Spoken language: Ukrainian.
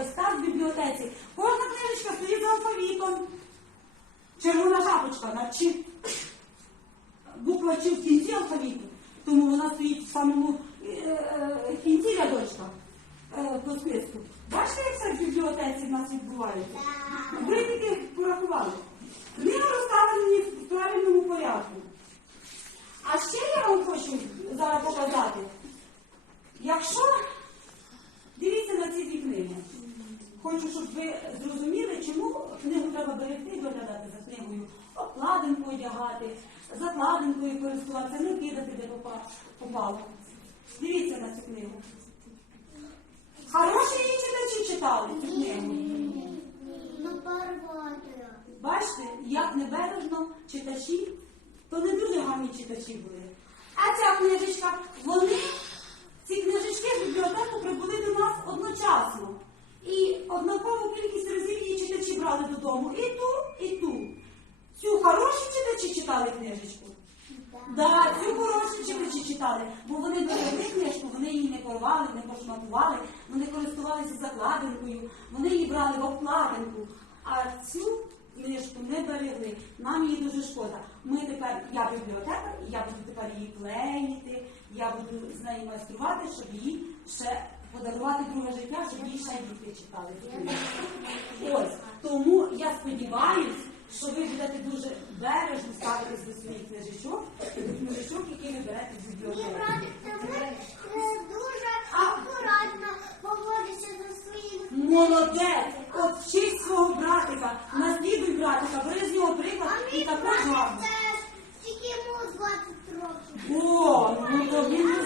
ось так в бібліотеці. Кожна книжечка стоїть за алфавітом. Червона шапочка на чи. Буква чи в кінці алфавіту. Тому вона стоїть в самому е, е, кінці рядочка е, по списку. Бачите, як все в бібліотеці в нас відбувається? Ви тільки порахували. Книги розставлені в правильному порядку. А ще я вам хочу зараз показати. Якщо дивіться на ці дві книги, хочу, щоб ви зрозуміли, чому книгу треба берегти і доглядати за книгою, обкладинку одягати, закладинкою користуватися, не кидати, де попа- попало. Дивіться на цю книгу. Хороші її читачі читали цю книгу. Бачите, як небережно читачі, то не дуже гарні читачі були. А ця книжечка, вони, ці книжечки з бібліотеку прибули до нас одночасно. І однакову кількість разів її читачі брали додому. І ту, і ту. Цю хороші читачі читали книжечку. Да, цю читачі читали, бо вони берегли книжку, вони її не порвали, не пошматували, вони користувалися закладинкою, вони її брали в обкладинку. А цю книжку не берегли. Нам її дуже шкода. Ми тепер, я бібліотекар, я буду тепер її клеїти, я буду з нею майструвати, щоб її ще подарувати друге життя, щоб її ще діти читали. Ось тому я сподіваюся, що ви будете дуже бережно ставитись до своїх книжечок і до книжечок, які ви берете з бібліотеки. Е, дуже акуратно поводиться до своїх. Молодець! От вчись свого братика, наслідуй братика, бери з нього приклад і також гарно. Тільки йому 20 років. О, ну то тобі.